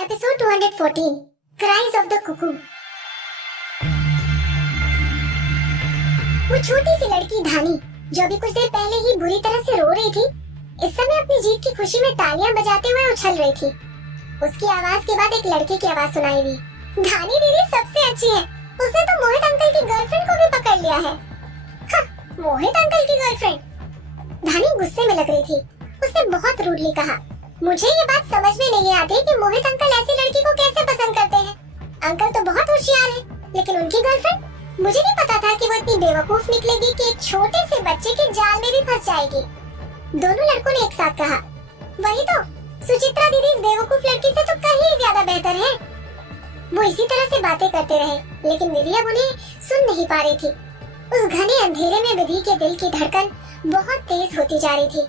Episode 214 cries of the Kuku. वो छोटी सी लड़की धानी जो अभी कुछ देर पहले ही बुरी तरह से रो रही थी, इस समय अपनी जीत की खुशी में तालियां बजाते हुए उछल रही थी। उसकी आवाज के बाद एक लड़के की आवाज सुनाई दी। धानी दीदी सबसे अच्छी है, उसने तो मोहित अंकल की गर्लफ्रेंड को भी पकड़ लिया है। हाँ, मोहित अंकल की गर्लफ्रेंड। धानी गुस्से में लग रही थी। उसने बहुत रूडली कहा, मुझे ये बात समझ में नहीं आती कि मोहित अंकल ऐसी लड़की को कैसे पसंद करते हैं। अंकल तो बहुत होशियार है, लेकिन उनकी गर्लफ्रेंड, मुझे नहीं पता था कि वो इतनी बेवकूफ निकलेगी कि एक छोटे से बच्चे के जाल में भी फंस जाएगी। दोनों लड़कों ने एक साथ कहा, वही तो, सुचित्रा दीदी इस बेवकूफ लड़की से तो कहीं ज्यादा बेहतर है। वो इसी तरह से बातें करते रहे, लेकिन विधि अब उन्हें सुन नहीं पा रही थी। उस घने अंधेरे में विधि के दिल की धड़कन बहुत तेज होती जा रही थी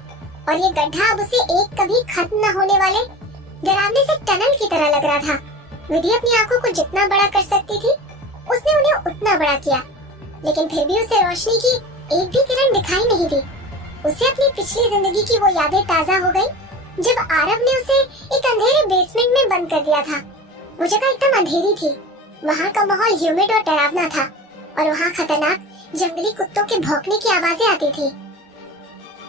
और ये गड्ढा अब उसे एक कभी खत्म न होने वाले डरावने से टनल की तरह लग रहा था। विधि अपनी आंखों को जितना बड़ा कर सकती थी, उसने उन्हें उतना बड़ा किया, लेकिन फिर भी उसे रोशनी की एक भी किरण दिखाई नहीं दी। उसे अपनी पिछली जिंदगी की वो यादें ताजा हो गई, जब आरव ने उसे एक अंधेरे बेसमेंट में बंद कर दिया था। वो जगह एकदम अंधेरी थी, वहाँ का माहौल ह्यूमिड और डरावना था और वहाँ खतरनाक जंगली कुत्तों के भौंकने की आवाजें आती थी।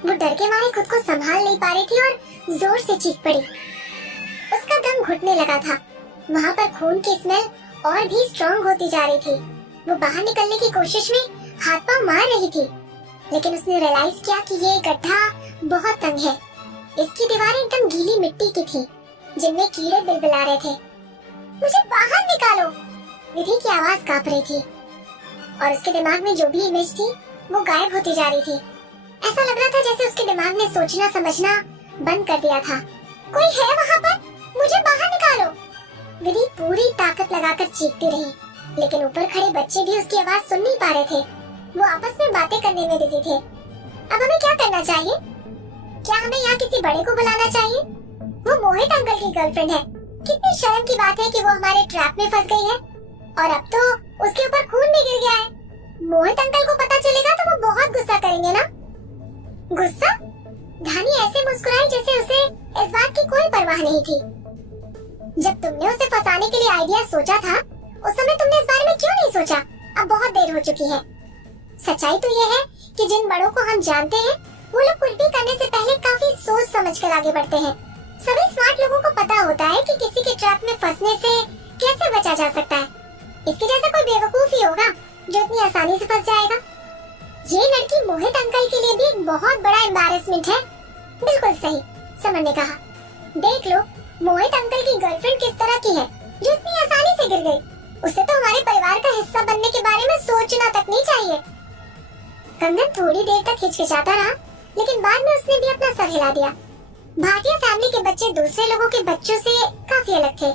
वो डर के मारे खुद को संभाल नहीं पा रही थी और जोर से चीख पड़ी। उसका दम घुटने लगा था। वहाँ पर खून की स्मेल और भी स्ट्रॉन्ग होती जा रही थी। वो बाहर निकलने की कोशिश में हाथ पांव मार रही थी, लेकिन उसने रियलाइज किया कि ये गड्ढा बहुत तंग है। इसकी दीवारें एकदम गीली मिट्टी की थी, जिनमें कीड़े बिलबिला रहे थे। मुझे बाहर निकालो! विधि की आवाज कांप रही थी और उसके दिमाग में जो भी इमेज थी वो गायब होती जा रही थी। ऐसा लग रहा था जैसे उसके दिमाग ने सोचना समझना बंद कर दिया था। कोई है वहाँ पर? मुझे बाहर निकालो! विधि पूरी ताकत लगाकर चीखती रही, लेकिन ऊपर खड़े बच्चे भी उसकी आवाज सुन नहीं पा रहे थे। वो आपस में बातें करने में बिजी थे। अब हमें क्या करना चाहिए? क्या हमें यहाँ किसी बड़े को बुलाना चाहिए? वो मोहित अंकल की गर्लफ्रेंड है। कितनी शर्म की बात है कि वो हमारे ट्रैप में फंस गई है और अब तो उसके ऊपर खून भी गिर गया है। मोहित अंकल को पता चलेगा तो वो बहुत गुस्सा करेंगे ना? गुस्सा? धानी ऐसे मुस्कुराई जैसे उसे इस बात की कोई परवाह नहीं थी। जब तुमने उसे फंसाने के लिए आइडिया सोचा था, उस समय तुमने इस बारे में क्यों नहीं सोचा? अब बहुत देर हो चुकी है। सच्चाई तो ये है कि जिन बड़ों को हम जानते हैं, वो लोग कुछ भी करने से पहले काफी सोच समझ कर आगे बढ़ते हैं। सभी स्मार्ट लोगों को पता होता है कि किसी के ट्रैप में फंसने से कैसे बचा जा सकता है। इसके जैसा कोई बेवकूफ ही होगा जो इतनी आसानी से फंस जाएगा। ये लड़की मोहित अंकल के लिए भी एक बहुत बड़ा एम्बैरेसमेंट है। बिल्कुल सही, समन ने कहा। देख लो, मोहित अंकल की गर्लफ्रेंड किस तरह की है जो इतनी आसानी से गिर गई। उसे तो हमारे परिवार का हिस्सा बनने के बारे में सोचना तक नहीं चाहिए। कंगन थोड़ी देर तक हिचकिचाता रहा, लेकिन बाद में उसने भी अपना सर हिला दिया। भाटिया फैमिली के बच्चे दूसरे लोगों के बच्चों से काफी अलग थे।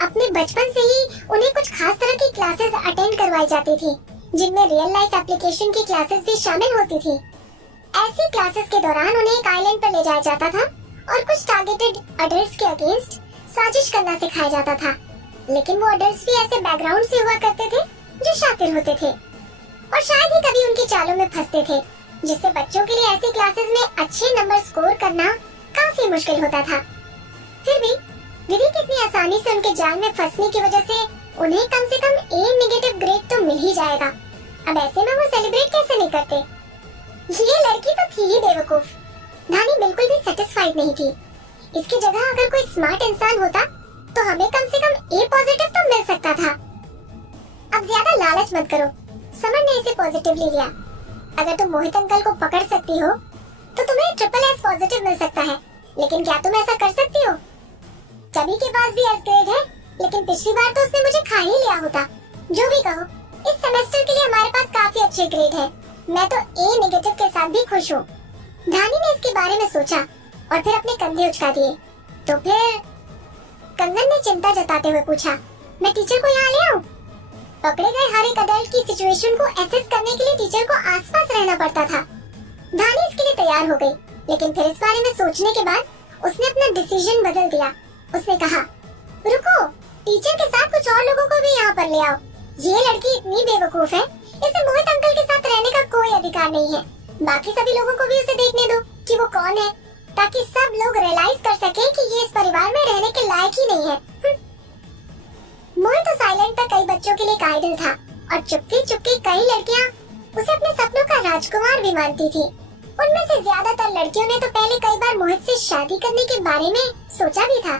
अपने बचपन से ही उन्हें कुछ खास तरह की क्लासेस अटेंड करवाई जाती थी, जिनमें रियल लाइफ एप्लीकेशन की क्लासेस भी शामिल होती थी। ऐसी क्लासेस के दौरान उन्हें एक आइलैंड पर ले जाया जाता था और कुछ टारगेटेड अडल्ट्स के अगेंस्ट साजिश करना सिखाया जाता था। लेकिन वो अडल्ट्स भी ऐसे बैकग्राउंड से हुआ करते थे जो शातिर होते थे और शायद ही कभी उनकी चालों में फंसते थे, जिससे बच्चों के लिए ऐसी क्लासेस में अच्छे नंबर स्कोर करना काफी मुश्किल होता था। फिर भी विधि कितनी आसानी से उनके जाल में फंसने की वजह से उन्हें कम से कम A नेगेटिव ग्रेड तो मिल ही जाएगा। अब ऐसे में वो सेलिब्रेट कैसे नहीं करते? ये लड़की तो थी ही बेवकूफ। धानी बिल्कुल भी सेटिस्फाइड नहीं थी। इसकी जगह अगर कोई स्मार्ट इंसान होता तो हमें कम से कम A पॉजिटिव तो मिल सकता था। अब ज्यादा लालच मत करो। समन ने इसे पॉजिटिवली लिया। अगर तुम मोहित अंकल को पकड़ सकती हो तो तुम्हें SSS पॉजिटिव मिल सकता है, लेकिन क्या तुम ऐसा कर सकती हो? सभी के पास भी S ग्रेड है, लेकिन पिछली बार तो उसने मुझे खा ही लिया होता। जो भी कहो, इस सेमेस्टर के लिए हमारे पास काफी अच्छे ग्रेड है। मैं तो A नेगेटिव के साथ भी खुश हूँ। धानी ने इसके बारे में सोचा और फिर अपने कंधे उचका दिए। तो फिर कंगन ने चिंता जताते हुए पूछा, मैं टीचर को यहाँ ले आऊँ? पकड़े गए हर एक अडल्ट की सिचुएशन को एसेस करने के लिए टीचर को आसपास रहना पड़ता था। धानी इसके लिए तैयार हो गई, लेकिन फिर इस बारे में सोचने के बाद उसने अपना डिसीजन बदल दिया। उसने कहा, रुको, टीचर के साथ कुछ और लोगों को भी यहाँ पर ले आओ। ये लड़की इतनी बेवकूफ है, इसे मोहित अंकल के साथ रहने का कोई अधिकार नहीं है। बाकी सभी लोगों को भी उसे देखने दो कि वो कौन है, ताकि सब लोग रियलाइज कर सके कि ये इस परिवार में रहने के लायक ही नहीं है। मोहित तो साइलेंट था कई बच्चों के लिए एक आइडल था और चुपके चुपके कई लड़कियां उसे अपने सपनों का राजकुमार भी मानती थी। उनमें से ज्यादातर लड़कियों ने तो पहले कई बार मोहित से शादी करने के बारे में सोचा भी था,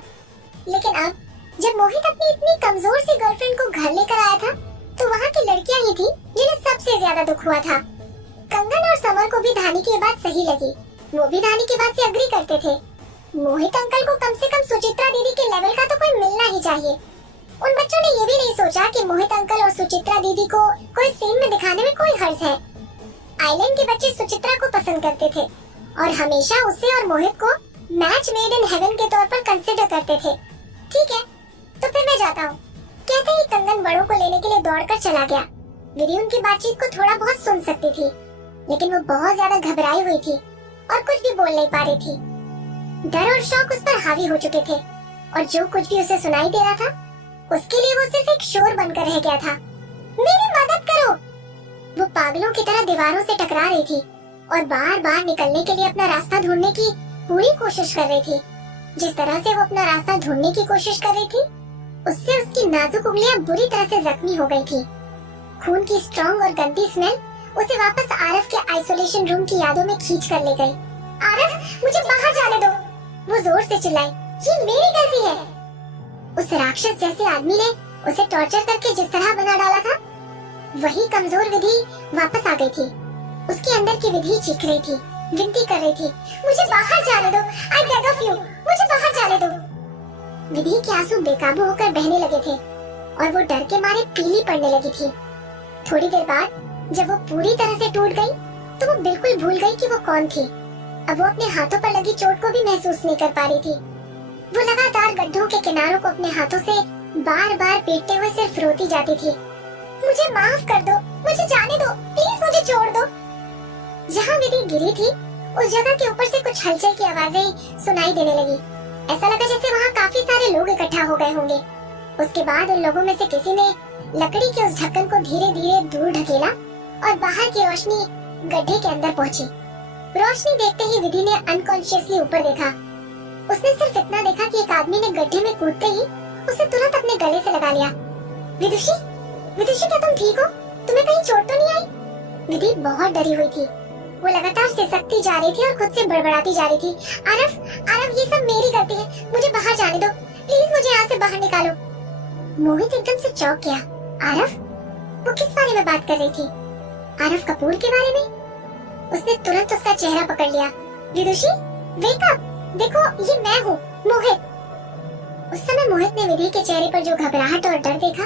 लेकिन अब जब मोहित अपनी इतनी कमजोर सी गर्लफ्रेंड को घर लेकर आया था तो वहाँ की लड़कियां ही थी जिन्हें सबसे ज्यादा दुख हुआ था। कंगन और समर को भी धानी की बात सही लगी, वो भी धानी की बात से एग्री करते थे। मोहित अंकल को कम से कम सुचित्रा दीदी के लेवल का तो कोई मिलना ही चाहिए। उन बच्चों ने ये भी नहीं सोचा कि मोहित अंकल और सुचित्रा दीदी को कोई सीन में दिखाने में कोई हर्ज है। आइलैंड के बच्चे सुचित्रा को पसंद करते थे और हमेशा उसे और मोहित को मैच मेड इन हेवन के तौर पर कंसिडर करते थे। ठीक है, तो फिर मैं जाता हूँ, कहते ही कंगन बड़ों को लेने के लिए दौड़कर चला गया। विधि उनकी बातचीत को थोड़ा बहुत सुन सकती थी, लेकिन वो बहुत ज्यादा घबराई हुई थी और कुछ भी बोल नहीं पा रही थी। डर और शौक उस पर हावी हो चुके थे और जो कुछ भी उसे सुनाई दे रहा था उसके लिए वो सिर्फ एक शोर बनकर रह गया था। मेरी मदद करो! वो पागलों की तरह दीवारों से टकरा रही थी और बार बार निकलने के लिए अपना रास्ता ढूंढने की पूरी कोशिश कर रही थी। जिस तरह से वो अपना रास्ता ढूंढने की कोशिश कर रही थी उससे उसकी नाजुक उंगलियां बुरी तरह से जख्मी हो गई थी। खून की स्ट्रॉन्ग और गंदी स्मेल उसे वापस आरफ के आइसोलेशन रूम की यादों में खींच कर ले गई। आरफ, मुझे बाहर जाने दो! वो जोर से चिल्लाई, ये मेरी गलती है। उस राक्षस जैसे आदमी ने उसे टॉर्चर करके जिस तरह बना डाला था, वही कमजोर विधि वापस आ गई थी। उसके अंदर की विधि चीख रही थी, विनती कर रही थी, मुझे बाहर जाने दो, आई बेग ऑफ यू, मुझे बाहर जाने दो। विधि के आंसू बेकाबू होकर बहने लगे थे और वो डर के मारे पीली पड़ने लगी थी। थोड़ी देर बाद जब वो पूरी तरह से टूट गई तो वो बिल्कुल भूल गई कि वो कौन थी। अब वो अपने हाथों पर लगी चोट को भी महसूस नहीं कर पा रही थी। वो लगातार गड्ढों के किनारों को अपने हाथों से बार बार पीटते हुए सिर्फ रोती जाती थी। मुझे माफ कर दो, मुझे जाने दो, प्लीज मुझे छोड़ दो। जहाँ विधि गिरी थी उस जगह के ऊपर से कुछ हलचल की आवाजें सुनाई देने लगी। ऐसा लगा जैसे वहाँ काफी सारे लोग इकट्ठा हो गए होंगे। उसके बाद उन लोगों में से किसी ने लकड़ी के उस ढक्कन को धीरे धीरे दूर ढकेला और बाहर की रोशनी गड्ढे के अंदर पहुंची। रोशनी देखते ही विधि ने अनकॉन्शियसली ऊपर देखा। उसने सिर्फ इतना देखा कि एक आदमी ने गड्ढे में कूदते ही उसे तुरंत अपने गले से लगा लिया। विदुषी, विदुषी, क्या तुम ठीक हो? तुम्हें कहीं चोट तो नहीं आई? विधि बहुत डरी हुई थी। वो लगातार सिसकती जा रही थी और खुद से बड़बड़ाती जा रही थी। आरफ, आरफ, ये सब मेरी गलती है, मुझे बाहर जाने दो, प्लीज मुझे यहाँ से बाहर निकालो। मोहित एकदम से चौंक गया। आरफ? वो किस बारे में बात कर रही थी? आरफ कपूर के बारे में? उसने तुरंत उसका चेहरा पकड़ लिया। विदुषी, वेक अप, देखो ये मैं हूँ, मोहित। उस समय मोहित ने विधि के चेहरे पर जो घबराहट और डर देखा,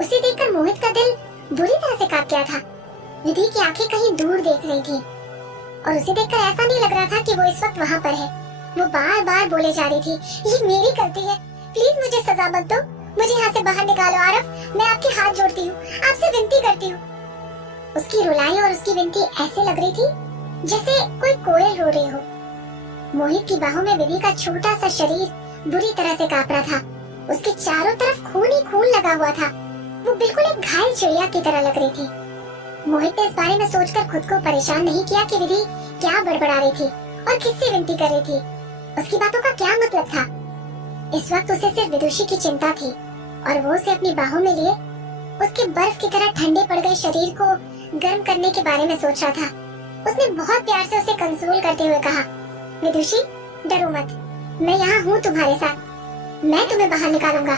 उसे देखकर मोहित का दिल बुरी तरह से कांप गया था। विधि की आंखें कहीं दूर देख रही थी और उसे देखकर ऐसा नहीं लग रहा था कि वो इस वक्त वहाँ पर है। वो बार बार बोले जा रही थी, ये मेरी गलती है, प्लीज मुझे सजा मत दो, मुझे यहाँ से बाहर निकालो। आरफ, मैं आपके हाथ जोड़ती हूँ, आपसे विनती करती हूँ। उसकी रुलाई और उसकी विनती ऐसे लग रही थी जैसे कोई कोयल रो रही हो। मोहित की बाहों में विधि का छोटा सा शरीर बुरी तरह से कांप रहा था। उसके चारों तरफ खून ही खून लगा हुआ था। वो बिल्कुल एक घायल चिड़िया की तरह लग रही थी। मोहित ने इस बारे में सोचकर खुद को परेशान नहीं किया कि विधि क्या बड़बड़ा रही थी और किससे विनती कर रही थी। उसकी बातों का क्या मतलब था? इस वक्त उसे सिर्फ विदुषी की चिंता थी और वो उसे अपनी बाहों में लिए उसके बर्फ की तरह ठंडे पड़ गए शरीर को गर्म करने के बारे में सोच रहा था। उसने बहुत प्यार से उसे कंसोल करते हुए कहा, विदुषी, डरो मत, मैं यहाँ हूँ तुम्हारे साथ, मैं तुम्हें बाहर निकालूंगा।